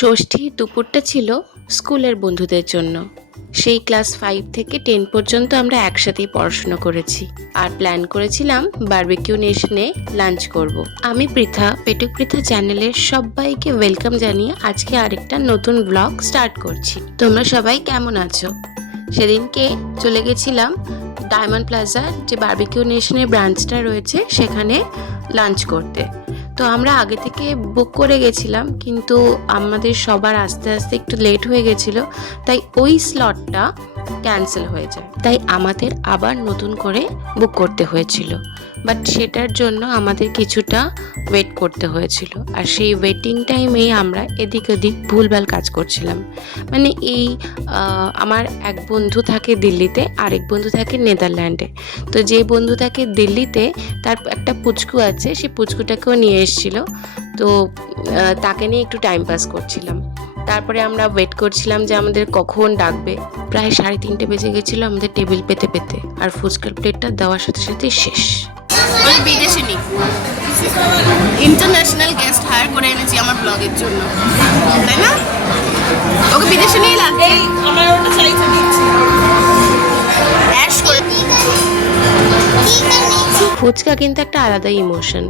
ষষ্ঠীর দুপুরটা ছিল স্কুলের বন্ধুদের জন্য। সেই ক্লাস 5 থেকে 10 পর্যন্ত আমরা একসাথেই পড়াশোনা করেছি আর প্ল্যান করেছিলাম বারবিকিউ নেশনে লাঞ্চ করব। আমি পৃথা, পেটুক পৃথা চ্যানেলের সবাইকে ওয়েলকাম জানিয়ে আজকে আরেকটা নতুন ব্লগ স্টার্ট করছি। তোমরা সবাই কেমন আছো? সেদিনকে চলে গেছিলাম ডায়মন্ড প্লাজার যে বারবিকিউ নেশনের ব্রাঞ্চটা রয়েছে সেখানে লাঞ্চ করতে। তো আমরা আগে থেকে বুক করে গেছিলাম, কিন্তু আমাদের সবার আস্তে আস্তে একটু লেট হয়ে গেছিলো, তাই ওই স্লটটা ক্যান্সেল হয়ে যায়। তাই আমাদের আবার নতুন করে বুক করতে হয়েছিল, বাট সেটার জন্য আমাদের কিছুটা ওয়েট করতে হয়েছিল। আর সেই ওয়েটিং টাইমেই আমরা এদিক ওদিক ভুলভাল কাজ করছিলাম। মানে আমার এক বন্ধু থাকে দিল্লিতে, আরেক বন্ধু থাকে নেদারল্যান্ডে। তো যে বন্ধু থাকে দিল্লিতে তার একটা পুচকু আছে, সেই পুচকুটাকেও নিয়ে এসেছিল। তো তাকে নিয়ে একটু টাইম পাস করছিলাম। তারপরে আমরা ওয়েট করছিলাম যে আমাদের কখন ডাকবে। প্রায় 3:30 বেজে গেছিলো আমাদের টেবিল পেতে পেতে, আর ফুচকার প্লেটটা দেওয়ার সাথে সাথে শেষ। বিদেশি নি, ইন্টারন্যাশনাল গেস্ট হায়ার করে এনেছি আমার ব্লগের জন্য, তাই না? ওকে বিদেশি নিয়ে লাগবে, আমার ওটা চাইতে দিচ্ছি। ফুচকা কিন্তু একটা আলাদা ইমোশন।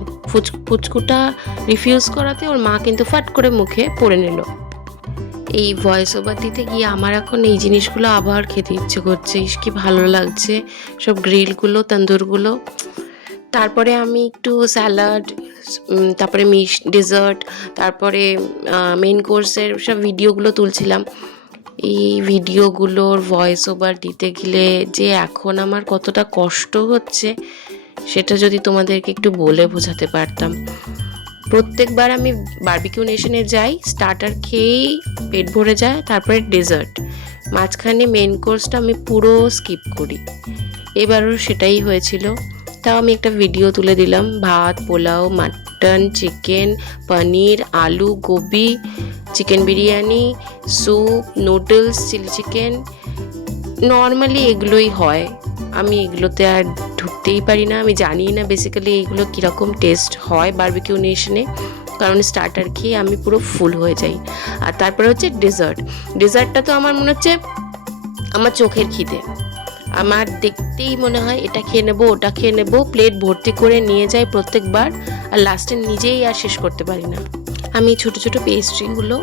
ফুচকুটা রিফিউজ করাতে ওর মা কিন্তু ফাট করে মুখে পড়ে নিল। এই ভয়েস ওভার দিতে গিয়ে আমার এখন এই জিনিসগুলো আবার খেতে ইচ্ছে করছে। কি ভালো লাগছে সব গ্রিলগুলো, তন্দুরগুলো। তারপরে আমি একটু স্যালাড, তারপরে ডেজার্ট, তারপরে মেন কোর্সের সব ভিডিওগুলো তুলছিলাম। এই ভিডিওগুলোর ভয়েস ওভার দিতে গেলে যে এখন আমার কতটা কষ্ট হচ্ছে সেটা যদি তোমাদেরকে একটু বলে বোঝাতে পারতাম। প্রত্যেকবার আমি বারবিকিউ নেশনে যাই, স্টার্টার খেয়েই পেট ভরে যায়, তারপরে ডেজার্ট, মাঝখানে মেন কোর্সটা আমি পুরো স্কিপ করি। এবারও সেটাই হয়েছিল। তাও আমি একটা ভিডিও তুলে দিলাম। ভাত, pulao, mutton, chicken, paneer, aloo, gobi, chicken biryani, soup, noodles, chilli chicken. Normally এগুলোই হয়, আমি এগুলোতে আর ঢুকতেই পারি না। আমি জানি না বেসিক্যালি এইগুলো কীরকম টেস্ট হয় বারবিকিউ নেশনে, কারণ স্টার্টার খেয়ে আমি পুরো ফুল হয়ে যাই। আর তারপরে হচ্ছে ডেজার্টটা তো আমার মনে হচ্ছে আমার চোখের খিদে। আমার দেখতেই মনে হয় এটা খেয়ে নেবো, ওটা খেয়ে নেবো, প্লেট ভর্তি করে নিয়ে যাই প্রত্যেকবার, আর লাস্টে নিজেই আর শেষ করতে পারি না। আমি ছোট ছোট পেস্ট্রিগুলো,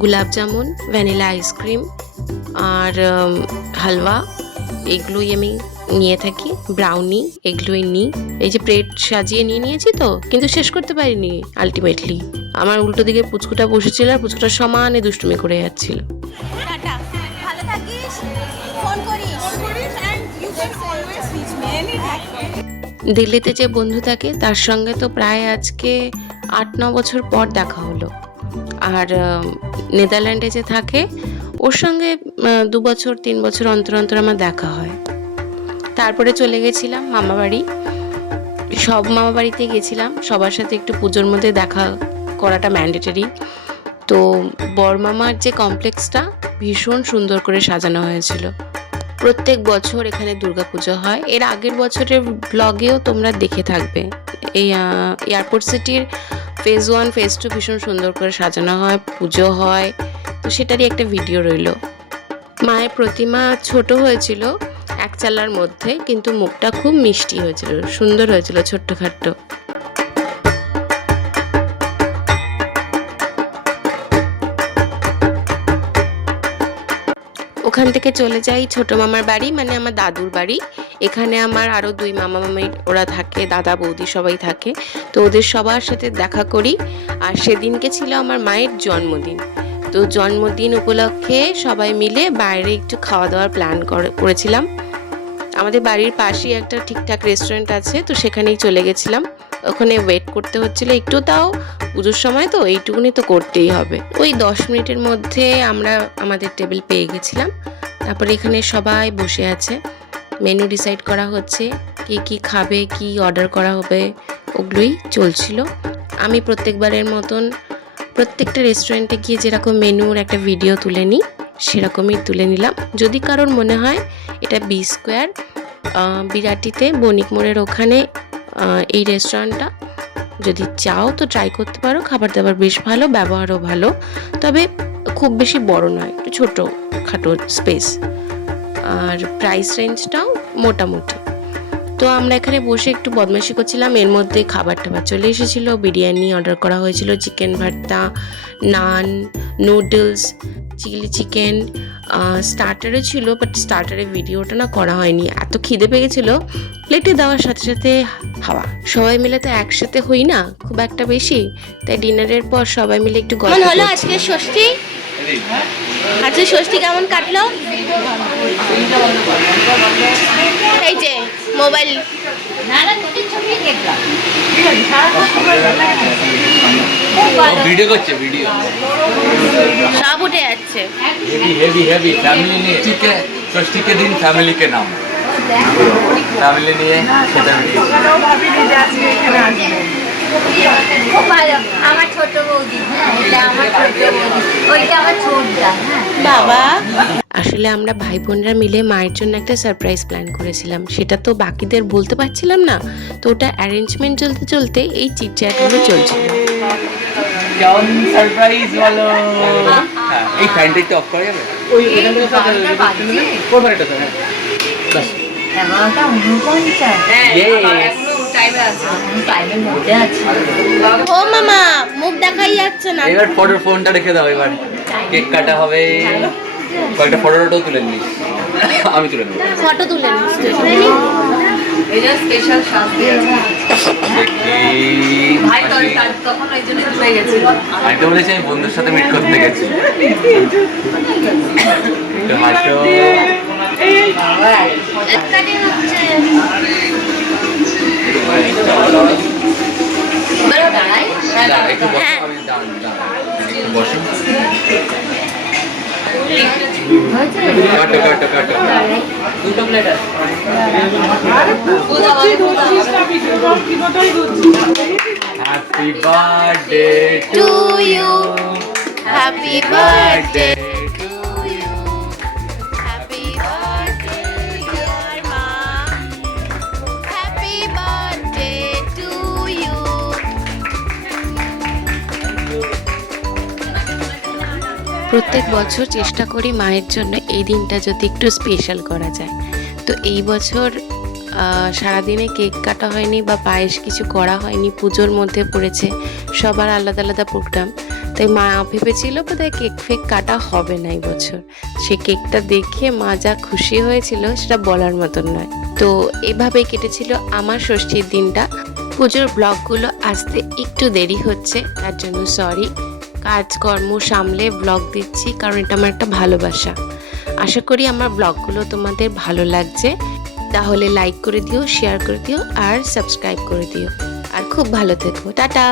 গোলাপ জামুন, ভ্যানিলা আইসক্রিম আর হালুয়া, এগুলোই আমি নিয়ে থাকি। ব্রাউনি, এগুলোই নিই। এই যে প্লেট সাজিয়ে নিয়েছি তো, কিন্তু শেষ করতে পারিনি আলটিমেটলি। আমার উল্টো দিকে পুচকুটা বসেছিল আর পুচকুটা সমানে দুষ্টুমি করে যাচ্ছিল। দিল্লিতে যে বন্ধু থাকে তার সঙ্গে তো প্রায় আজকে 8-9 বছর পর দেখা হলো। আর নেদারল্যান্ডে যে থাকে ওর সঙ্গে 2 বছর 3 বছর অন্তর অন্তর আমার দেখা হয়। তারপরে চলে গেছিলাম মামা বাড়ি। সব মামা বাড়িতে গেছিলাম, সবার সাথে একটু পুজোর মধ্যে দেখা করাটা ম্যান্ডেটরি। তো বড়মামার যে কমপ্লেক্সটা ভীষণ সুন্দর করে সাজানো হয়েছিল। প্রত্যেক বছর এখানে দুর্গাপুজো হয়। এর আগের বছরের ব্লগেও তোমরা দেখে থাকবে। এই এয়ারপোর্ট সিটির ফেজ 1 ফেজ 2 ভীষণ সুন্দর করে সাজানো হয়, পুজো হয়, তো সেটারই একটা ভিডিও রইল। মায়ের প্রতিমা ছোট হয়েছিল এক চালার মধ্যে, কিন্তু মুখটা খুব মিষ্টি হয়েছিল, সুন্দর হয়েছিল, ছোট্টখাট্ট। ওখান থেকে চলে যাই ছোট মামার বাড়ি, মানে আমার দাদুর বাড়ি। এখানে আমার আরও 2 মামা মামি ওরা থাকে, দাদা বৌদি সবাই থাকে। তো ওদের সবার সাথে দেখা করি। আর সেদিনকে ছিল আমার মায়ের জন্মদিন। তো জন্মদিন উপলক্ষে সবাই মিলে বাইরে একটু খাওয়া দাওয়ার প্ল্যান করেছিলাম। আমাদের বাড়ির পাশেই একটা ঠিকঠাক রেস্টুরেন্ট আছে, তো সেখানেই চলে গেছিলাম। ওখানে ওয়েট করতে হচ্ছিল একটু, তাও পুজোর সময় তো এইটুকুনি তো করতেই হবে। ওই 10 মিনিটের মধ্যে আমরা আমাদের টেবিল পেয়ে গেছিলাম। তারপরে এখানে সবাই বসে আছে, মেনু ডিসাইড করা হচ্ছে, কি খাবে, কি অর্ডার করা হবে, ওগুলোই চলছিল। আমি প্রত্যেকবারের মতন প্রত্যেকটা রেস্টুরেন্টে গিয়ে যেরকম মেনুর একটা ভিডিও তুলে নিই সেরকমই তুলে নিলাম। যদি কারোর মনে হয় এটা বি স্কোয়ার বিরাটিতে বণিক মোড়ের ওখানে এই রেস্টুরেন্টটা, যদি চাও তো ট্রাই করতে পারো। খাবার দাবার বেশ ভালো, ব্যবহারও ভালো। তবে খুব বেশি বড় নয়, একটু ছোট খাটো স্পেস, আর প্রাইস রেঞ্জটাও মোটামুটি। তো আমরা এখানে বসে একটু বদমাইশি করছিলাম, এর মধ্যে খাবার টাবার চলে এসেছিলো। বিরিয়ানি অর্ডার করা হয়েছিল, চিকেন ভর্তা, নান, নুডলস, চিলি চিকেন, স্টার্টারও ছিল, বাট স্টার্টারের ভিডিওটা না করা হয়নি, এত খিদে পেয়ে গেছিলো প্লেটে দেওয়ার সাথে সাথে হাওয়া। সবাই মিলে তো একসাথে হই না খুব একটা বেশি, তাই ডিনারের পর সবাই মিলে একটু গল্প হলো। আজকে ষষ্ঠী, আজকে ষষ্ঠী কেমন কাটলো? এই যে মোবাইল ভিডিও করছে, ভিডিও সব উঠে যাচ্ছে। হেভি হেভি ফ্যামিলি নিয়ে ষষ্ঠী के दिन फैमिली के नाम फैमिली নিয়ে সেটা খুব ভালো। আমার ছোট বৌদি, এটা আমার ছোট বৌদি, ওইটা আমার ছোটটা। বাবা, আসলে আমরা ভাই বোনরা মিলে মায়ের জন্য একটা সারপ্রাইজ প্ল্যান করেছিলাম, সেটা তো বাকিদের বলতে পারছিলাম না, তো ওটা অ্যারেঞ্জমেন্ট চলতে চলতে এই চিটচ্যাটগুলো চলছিল। কেমন সারপ্রাইজ বলো? হ্যাঁ, এই ফ্যানটা একটু অফ করা যাবে? ওই এখান থেকে বারোটা বাজছে। কোন এটা স্যার? বাস 11:49। ইয়েস টাইমে আছে, টাইমের মধ্যে আছে। ও মামা, মুখ দেখাই যাচ্ছে না। এবার ফোনটা রেখে দাও, এবার কেক কাটা হবে, কয়েকটা ফটো তুলে নিস, আমি তুলে নেবো। ফটো তুলে নিস। এটা স্পেশাল শাস্তি আছে। ভাই তখন ওই জন্য চলে গেছিল। আমি তো বলেছি আমি বন্ধুর সাথে মিট করতে গেছি। একটু হাসো। কাটিং হচ্ছে। দাঁড়াই। একটু বসো, আমি দাঁড়ান, একটু বসো। কাটো। দুটো প্লেট আছে। Happy birthday to you, happy birthday to you, happy birthday dear মা, হ্যাপি বার্থডে টু ইউ। প্রত্যেক বছর চেষ্টা করি মায়ের জন্য এই দিনটা যদি একটু স্পেশাল করা যায়, তো এই বছর সারাদিনে কেক কাটা হয়নি বা পায়েস কিছু করা হয়নি, পুজোর মধ্যে পড়েছে, সবার আলাদা আলাদা প্রোগ্রাম, তাই মা ভেবেছিল বোধহয় কেক ফেক কাটা হবে না এই বছর। সে কেকটা দেখে মা যা খুশি হয়েছিল সেটা বলার মতন নয়। তো এভাবেই কেটেছিল আমার ষষ্ঠীর দিনটা। পুজোর ব্লগগুলো আসতে একটু দেরি হচ্ছে, তার জন্য সরি। কাজকর্ম সামলে ব্লগ দিচ্ছি, কারণ এটা আমার একটা ভালোবাসা। আশা করি আমার ব্লগগুলো তোমাদের ভালো লাগছে, তাহলে লাইক করে দিও, শেয়ার করে দিও আর সাবস্ক্রাইব করে দিও। আর খুব ভালো থেকো, টাটা।